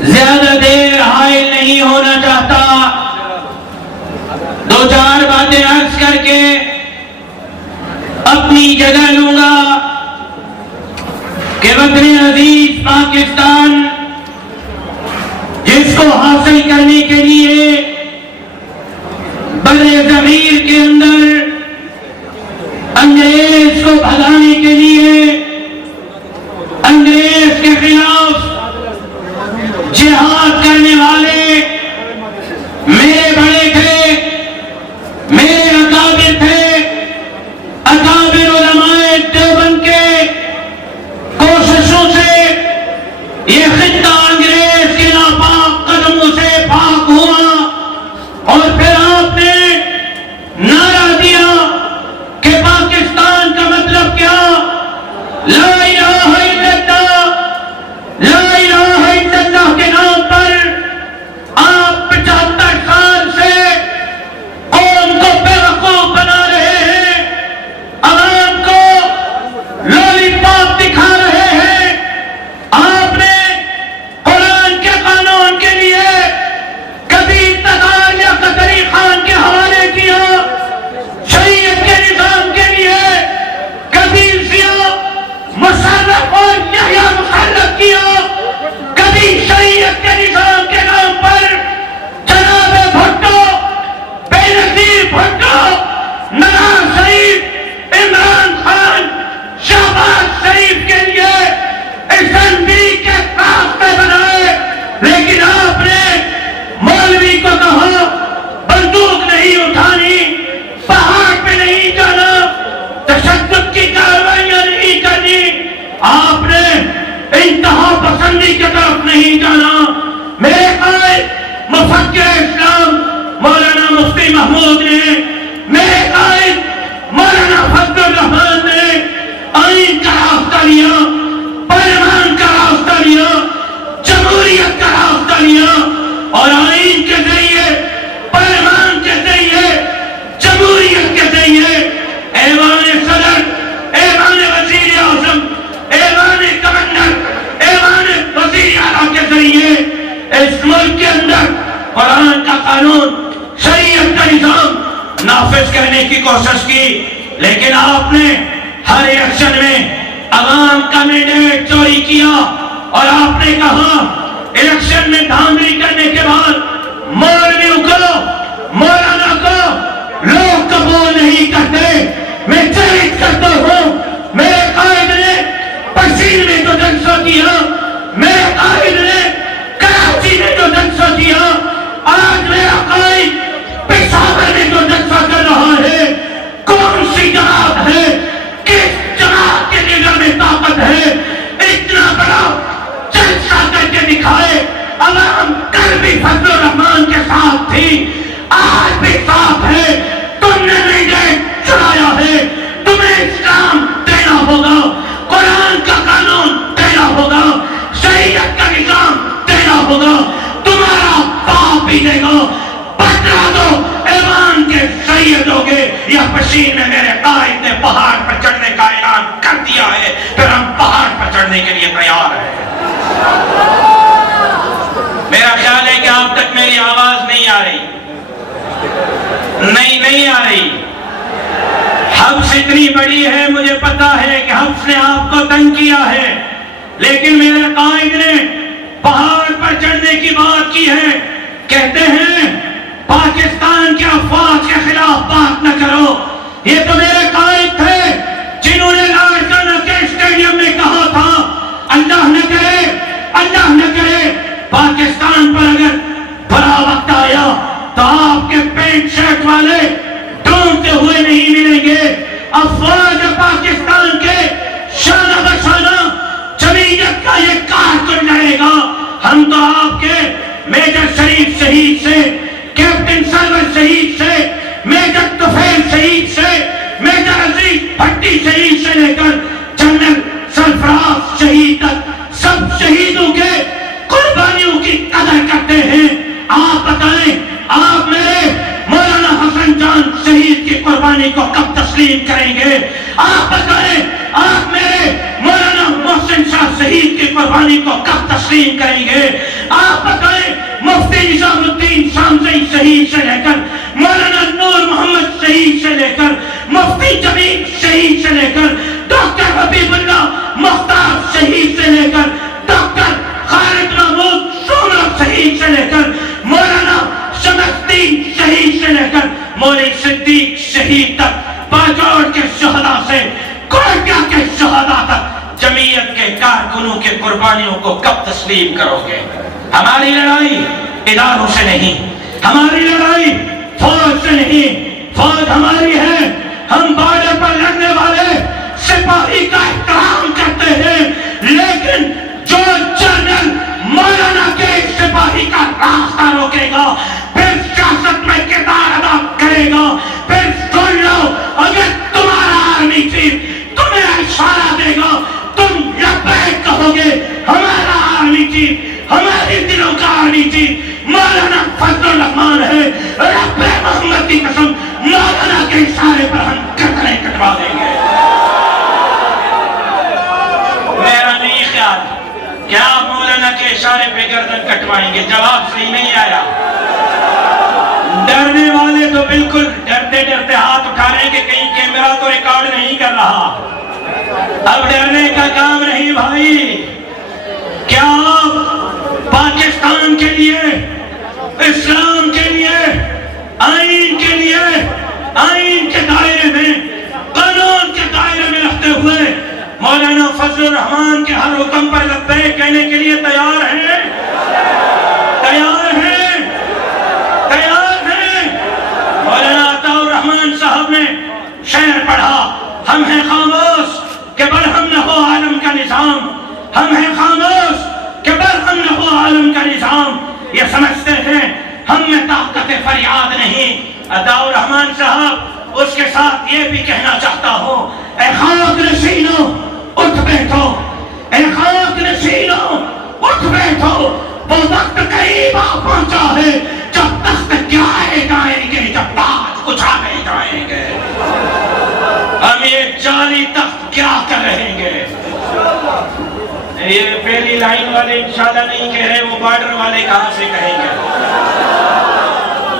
زیادہ دیر حائل نہیں ہونا چاہتا، دو چار باتیں عرض کر کے اپنی جگہ لوں گا کہ وطن عزیز پاکستان جس کو حاصل کرنے کے لیے بر صغیر کے اندر انگریز کو بھگانے کے لیے انگریز کے خلاف جہاد کرنے والے میرے بڑے تھے، میرے اکابر تھے، اکابر علماء دیوبند کے کوششوں سے یہ خطہ انگریز کے ناپاک قدموں سے پاک ہوا، اور پھر آپ نے نعرہ دیا کہ پاکستان کا مطلب کیا؟ لا الہ الا اللہ، لا الہ الا اللہ کے نام پر آپ 75 سال سے قوم کو بیوقوف بنا رہے ہیں، عوام کو لولی پاپ دکھا رہے ہیں۔ آپ نے قرآن کے قانون کے لیے کبھی تتار یا قطری خان کے حوالے کیا، شریعت کے نظام کے لیے کبھی ضیاء مشرف اور یحییٰ مشرف کیا، کبھی شریعت کے نظام کے نام پر جناب بھٹو، بے نظیر بھٹو، نواز شریف، عمران خان، شہباز شریف کے لیے اسمبلی کے راستے بنائے، لیکن آپ نے مولوی کو کہا بندوق نہیں اٹھانی، پہاڑ پہ نہیں جانا، تشدد کی کارروائیاں نہیں کرنی، آپ نے انتہا پسندی کی طرف نہیں جانا۔ میرے قائد مفکر اسلام مولانا مفتی محمود نے، میرے قائد مولانا فضل الرحمان نے آئین کا راستہ لیا، پارلیمان کا راستہ لیا، جمہوریت کا راستہ لیا، اور آئین کے ذریعے، پارلیمان کے ذریعے، جمہوریت کے ذریعے ایوان صدر، ایوان وزیر اعظم، ایوان گورنر، ایوان وزیر اعلیٰ کے ذریعے اس ملک کے اندر قرآن کا قانون، شریعت کا نظام نافذ کرنے کی کوشش کی، لیکن آپ نے ہر الیکشن میں عوام کا مینڈیٹ چوری کیا، اور آپ نے کہا الیکشن میں دھاندلی کرنے کے بعد مولویوں کو، مولانا کو لوگ قبول نہیں کرتے۔ میں چیلنج کرتا ہوں، میرے قائد نے پشین میں جو جلسہ کیا، میرے قائد نے کراچی میں جو جلسہ کیا، آج میرا قائد پشاور میں جو جلسہ کر رہا ہے، کون سی جماعت ہے، کس جماعت کے لیڈر میں طاقت ہے؟ اتنا بڑا جلسہ کر کے دکھائے، عوام کل بھی فضل الرحمان کے ساتھ تھی، آج بھی ساتھ ہے۔ تم نے مینڈیٹ چڑھایا ہے، تمہیں اسلام دینا ہوگا، قرآن کا قانون دینا ہوگا، شریعت کا نظام دینا ہوگا، تمہارا باپ بھی دے گا۔ بتلا دو ایوان کے سید ہوگے یا پشین میں میرے قائد نے پہاڑ پر چڑھنے کا اعلان کر دیا ہے، پھر ہم پہاڑ پر چڑھنے کے لیے تیار ہیں۔ میرا خیال ہے کہ آپ تک میری آواز نہیں آ رہی، نہیں آ رہی۔ حبس اتنی بڑی ہے، مجھے پتا ہے کہ حبس نے آپ کو تنگ کیا ہے، لیکن میرے قائد نے پہاڑ پر چڑھنے کی بات کی ہے۔ کہتے ہیں پاکستان کے افواج کے خلاف بات نہ کرو، یہ تو میرے قائد تھے جنہوں نے لاڑکانہ کے اسٹیڈیم میں کہا تھا اللہ نہ کرے پاکستان پر اگر بڑا وقت آیا تو آپ کے پینٹ شرٹ والے ڈھونڈتے ہوئے نہیں ملیں گے۔ افواج پاکستان کے شانہ بشانہ جمعیت کا یہ کارکن لڑے گا۔ ہم تو آپ کے میجر شریف شہید سے، کیپٹن سرور شہید سے، میجر طفیل شہید سے، میجر عزیز بھٹی شہید سے لے کر جنرل سرفراز شہید تک سب شہیدوں کے قربانیوں کی قدر کرتے ہیں۔ آپ بتائیں، آپ میرے مولانا حسن جان شہید کی قربانی کو کب تسلیم کریں گے؟ آپ بتائیں، آپ میرے مولانا محسن شاہ شہید کی قربانی کو کب تسلیم کریں گے؟ آپ بتائیں مفتی نظام الدین شامزئی شہید سے لے کر مولانا نور محمد شہید سے لے کر مفتی جمیل شہید سے لے کر ڈاکٹر حبیب اللہ مختار شہید سے لے کر ڈاکٹر خالد محمود سومرا شہید سے لے کر مولانا شمس الدین شہید سے لے کر مولوی صدیق شہید تک باجوڑ کے شہداء سے کوئٹہ کے شہداء تک جمعیت کے کارکنوں کے قربانیوں کو کب تسلیم کرو گے؟ ہماری لڑائی اداروں سے نہیں، ہماری لڑائی فوج سے نہیں، فوج ہماری ہے، ہم بارڈر پر لڑنے والے سپاہی کا احترام کرتے ہیں، لیکن جو جنرل مولانا کے سپاہی کا راستہ روکے گا پھر سیاست میں کردار ادا کرے گا، پھر سن لو اگر تمہارا آرمی چیف تمہیں اشارہ دے گا تم لبیک کہو گے، ہمارا آرمی چیف ہمارے دلوں کا آرمی چیف مولانا فضل الرحمان ہے، رب محمد کی قسم مولانا کے اشارے پر ہم گردنیں کٹوا دیں گے۔ میرا نہیں خیال کہ آپ مولانا کے اشارے پہ گردن کٹوائیں گے، جواب صحیح نہیں آیا۔ ڈرنے والے تو بالکل ڈرتے ڈرتے ہاتھ اٹھا رہے ہیں کہ کہیں کیمرہ تو ریکارڈ نہیں کر رہا۔ اب ڈرنے کا کام نہیں بھائی، کیا آپ پاکستان کے لیے، اسلام کے لیے، آئین کے لیے، آئین کے دائرے میں، قانون کے دائرے میں رہتے ہوئے مولانا فضل الرحمان کے ہر حکم پر لبیک کہنے کے لیے تیار ہیں؟ تیار ہیں؟ تیار ہیں؟ مولانا عطا الرحمان صاحب نے شعر پڑھا، ہم ہیں خاموش کہ برہم نہ ہو عالم کا نظام، ہم ہیں خاموش کہ برہم نہ ہو عالم کا نظام، یہ سمجھتے ہیں ہم میں طاقت فریاد نہیں۔ عطا الرحمان صاحب اس کے ساتھ یہ بھی کہنا چاہتا ہوں، اے خاک نشینوں اٹھ بیٹھو، اے خاک نشینوں اٹھ بیٹھو، وہ وقت قریب آ پہنچا ہے جب تخت گرائے جائیں گے، جب تاج اچھالے جائیں گے، ہم یہ جعلی تخت گرا کر رہیں گے۔ یہ پہلی لائن والے انشاءاللہ نہیں کہہ رہے، وہ بارڈر والے کہاں سے کہیں گے؟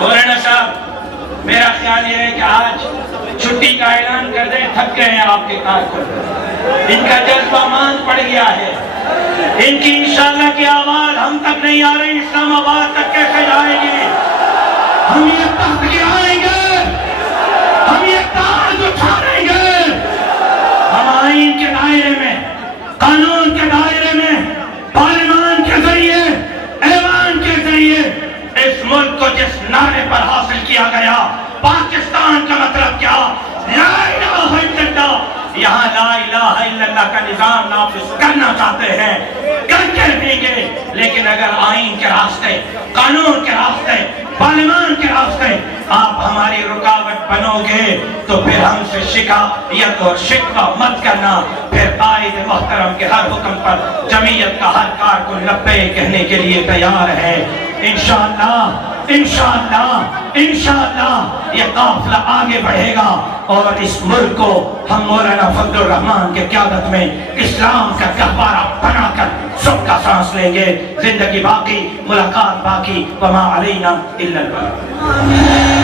مولانا صاحب میرا خیال یہ ہے کہ آج چھٹی کا اعلان کر دیں، تھک گئے ہیں آپ کے کارکن، ان کا جذبہ ماند پڑ گیا ہے، ان کی انشاءاللہ کی آواز ہم تک نہیں آ رہی، اسلام آباد تک کیسے جائے گی؟ ہم یہ تخت گرائیں گے، ہم یہ تاج اٹھائیں گے، ہم آئین کے دائرے میں، قانون کے دائرے میں، پارلیمان کے ذریعے، ایوان کے ذریعے اس ملک کو جس نعرے پر حاصل کیا گیا، پاکستان کا مطلب کیا؟ لا الہ الا اللہ، یہاں لا الہ الا اللہ کا نظام نافذ کرنا چاہتے ہیں، کر کے رہیں گے، لیکن اگر آئین کے راستے، قانون کے راستے، پارلیمان کے راستے آپ ہماری رکاوٹ بنو گے تو پھر ہم سے شکایت اور شکوہ مت کرنا، پھر قائد محترم کے ہر حکم پر جمعیت کا ہر کارکن لبیک کہنے کے لیے تیار ہے۔ انشاءاللہ انشاءاللہ انشاءاللہ یہ قافلہ آگے بڑھے گا اور اس ملک کو ہم مولانا فضل الرحمان کے قیادت میں اسلام کا گہوارہ بنا کر سب کا سانس لیں گے۔ زندگی باقی، ملاقات باقی، وما علینا الا البلاغ۔